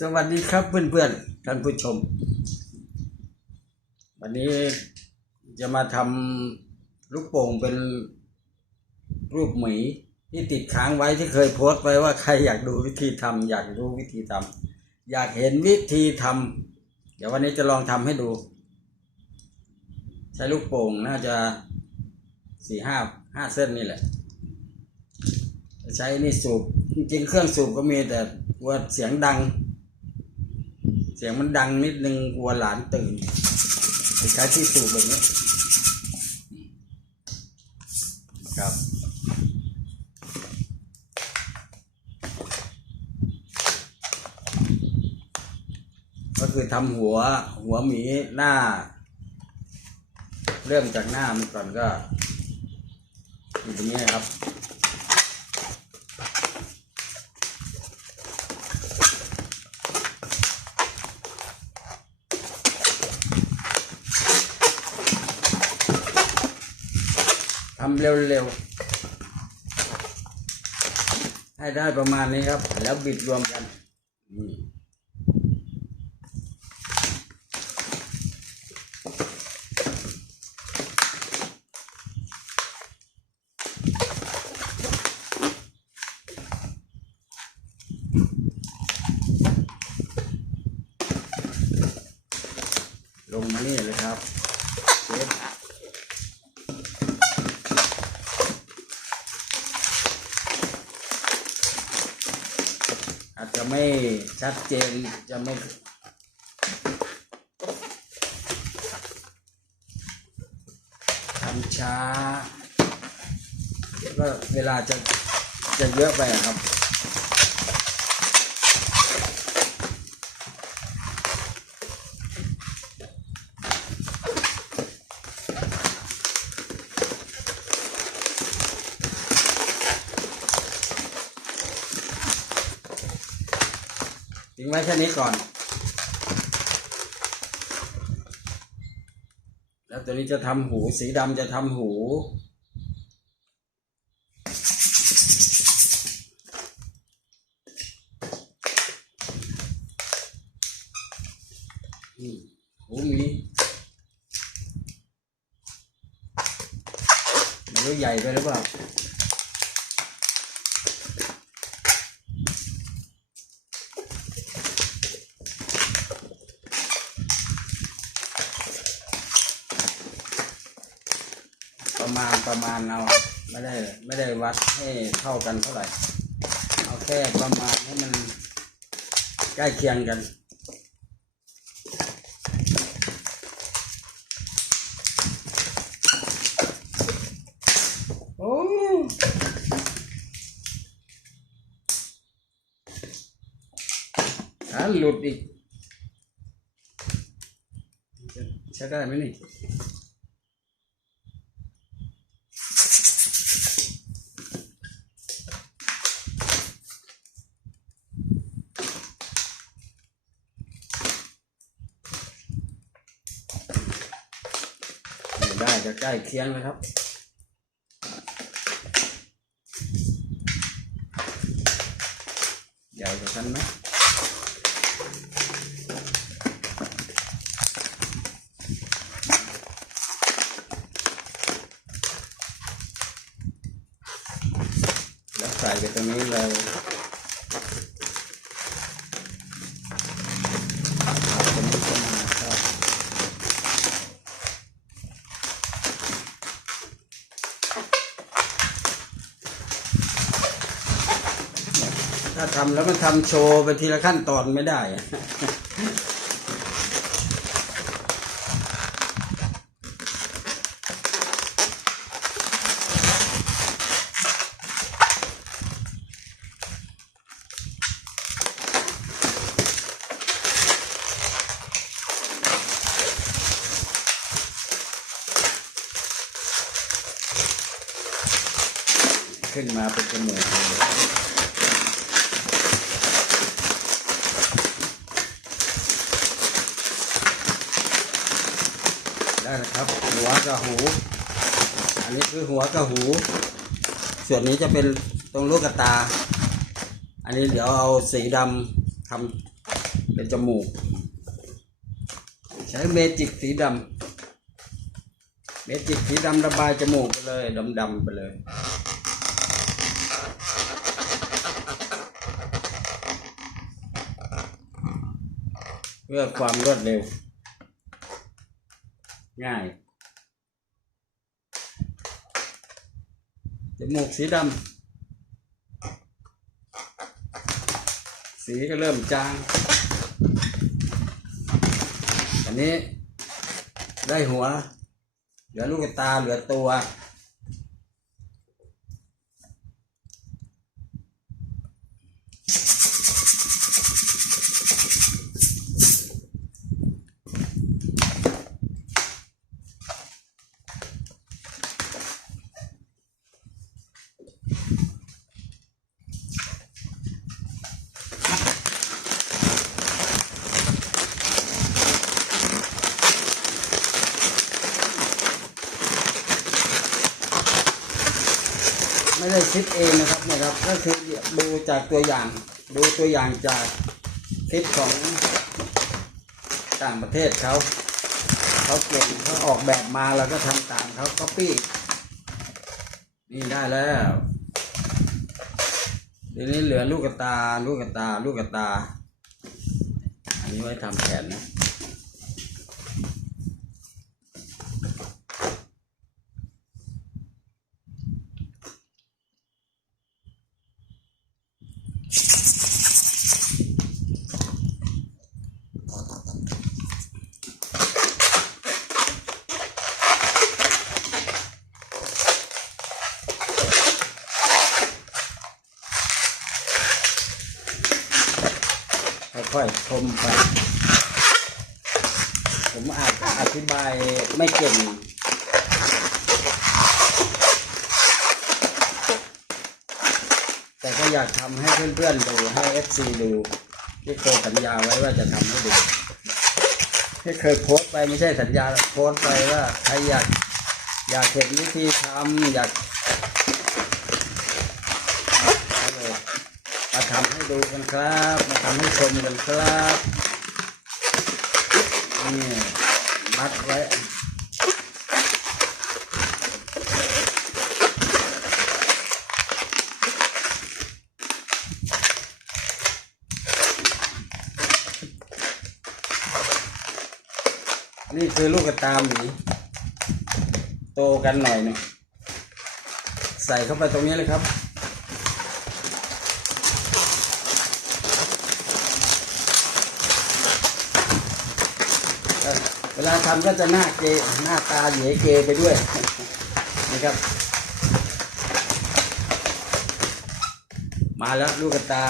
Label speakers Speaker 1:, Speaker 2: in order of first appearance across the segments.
Speaker 1: สวัสดีครับเพื่อนๆท่านผู้ชม วันนี้จะมาทำลูกโป่งเป็นรูปหมีที่ติดค้างไว้ที่เคยโพสต์ไว้ว่าใครอยากดูวิธีทำอยากรู้วิธีทำอยากเห็นวิธีทำเดี๋ยววันนี้จะลองทำให้ดู ใช้ลูกโป่งน่าจะสี่ห้าห้าเส้นนี่แหละ ใช้นี่สูบจริงๆเครื่องสูบก็มีแต่กลัวเสียงดัง สียงมันดังนิดนึงกลัวหลานตื่นใช้ที่สูบแบบนี้ครับก็คือทำหัวหัวหมีหน้า เริ่มจากหน้ามันก่อนก็อยู่ตรงนี้ครับำเร็วๆ ให้ได้ประมาณนี้ครับ แล้วบิดรวมกันนี่ลงมานี่เลยครับเช็ด อาจจะ ไม่ชัดเจนจะไม่ทำช้าก็เวลาจะจะเยอะไปครับ ทิ้งไว้แค่นี้ก่อน แล้วตัวนี้จะทำหู สีดำจะทำหู หูมีไม่รู้ใหญ่ไปหรือเปล่า ประมาณปราณเอาไม่ได้ไม่ได้วัดให้เท่ากันเท่าไหร่ เอาแค่ประมาณให้มันใกล้เคียงกันโอ้หลุดอีกจะใช้ได้ไหมนี่ จะใกล้เคียงนะครับใหญ่กว่าฉันไหมแล้วใส่ไปตรงนี้เลยเอาตรงนี้เข้ามาครับ ถ้าทำแล้วมันทำโชว์ไปทีละขั้นตอนไม่ได้ขึ้นมาเป็นจมูกเลย ได้นะครับ หัวกับหู อันนี้คือหัวกับหู ส่วนนี้จะเป็นตรงลูกตา อันนี้เดี๋ยวเอาสีดำทเป็นจมูก ใช้เมจิกสีดำเมจิกสีดำระบายจมูกไปเลยดำๆไปเลยเพื่อความรวดเร็ว ง่ายจมูกสีดำสีก็เริ่มจาง อันนี้ได้หัว เหลือลูกตาเหลือตัว คิดเองนะครับนะครับก็คือดูจากตัวอย่างดูตัวอย่างจากคลิปของต่างประเทศเขาเขาเก่งเขาออกแบบมาเราก็ทำตามเขา copy นี่ได้แล้วทีนี้เหลือลูกตาลูกตาลูกตา อันนี้ไว้ทำแขนนะ ค่อยๆ ชมไป ผมอาจจะอธิบายไม่เก่งแต่ก็อยากทำให้เพื่อนๆดูให้เอฟซีดูที่เคยสัญญาไว้ว่าจะทำให้ดูที่เคยโพสไปไม่ใช่สัญญาโพสไปว่าใครอยากอยากเห็นวิธีทำอยากเลย มาทำให้ดูกันครับ มาทำให้ชมกันครับนี่มัดไว้นี่คือลูกกระตาหมีโตกันหน่อยหนึงใส่เข้าไปตรงนี้เลยครับ เวลาทำก็จะหน้าเกหน้าตาเหยเกไปด้วยนะครับ มาแล้วลูกตา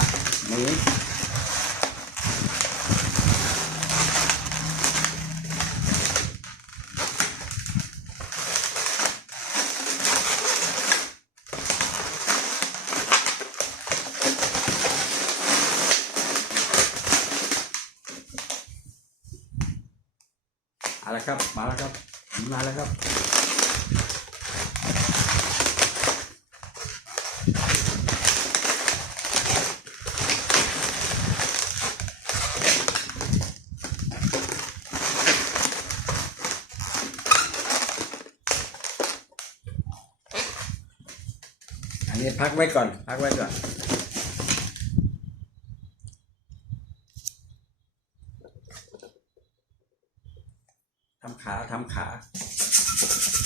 Speaker 1: หมู ครับ มาแล้วครับ มาแล้วครับ อันนี้พักไว้ก่อน พักไว้ก่อน ทำขา ทำขา อ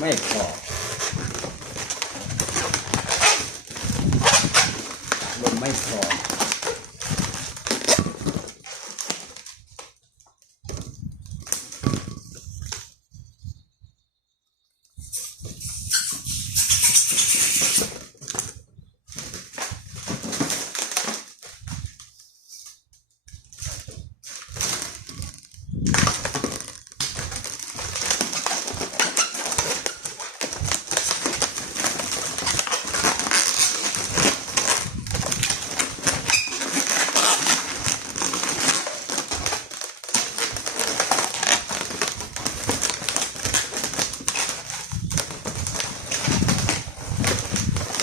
Speaker 1: ไม่พอลมไม่พอ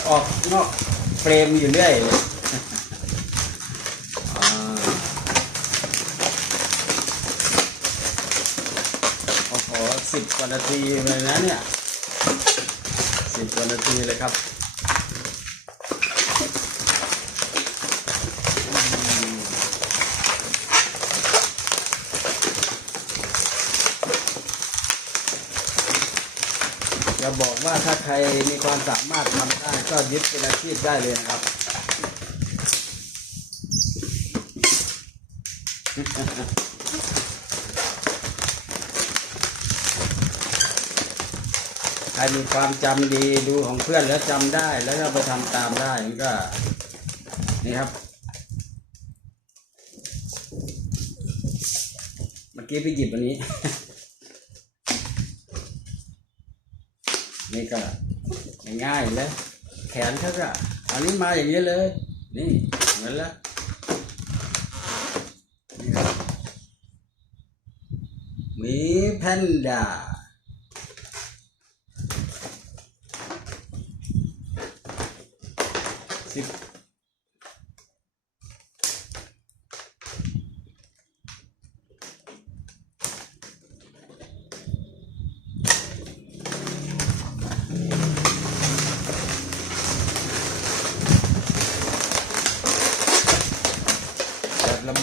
Speaker 1: ออกนอกเฟรมอยู่เรื่อยเลยอ่าโอ้โหสิบกว่านาทีเลยนะเนี่ยสิบกว่านาทีเลยครับ จะบอกว่าถ้าใครมีความสามารถทำได้ก็ยึดเป็นอาชีพได้เลยนะครับ ใครมีความจำดีดูของเพื่อนแล้วจำได้แล้วก็ไปทำตามได้มันก็นี่ครับเมื่อกี้ไปหยิบอันนี้ นี่ก็ง่ายเลยแขนเขาก็อันนี้มาอย่างนี้เลย นี่เหมือนแล้วนี่ครับหมีแพนด้าสิบ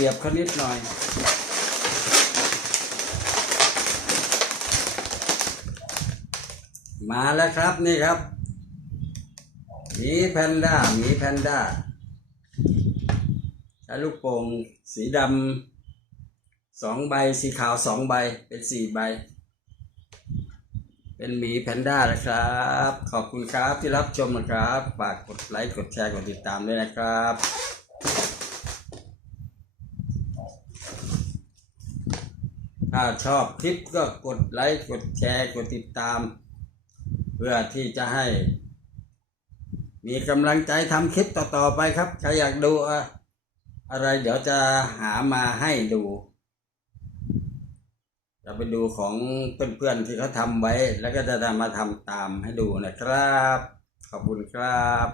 Speaker 1: ียบเขานิดหน่อยมาแล้วครับนี่ครับหมีแพนด้าหมีแพนด้าใช้ลูกโป่งสีดำสองใบสีขาวสองใบเป็นสี่ใบ เป็นหมีแพนด้านะครับ ขอบคุณครับที่รับชมนะครับฝากกดไลค์กดแชร์กดติดตามด้วยนะครับ ถ้าชอบคลิปก็กดไลค์ กดแชร์ กดติดตาม เพื่อที่จะให้ มีกำลังใจทำคลิปต่อ ๆ ไปครับ ใครอยากดูอะไรเดี๋ยวจะหามาให้ดู จะไปดูของเพื่อนๆที่เขาทำไว้ แล้วก็จะมาทำตามให้ดูนะครับ ขอบคุณครับ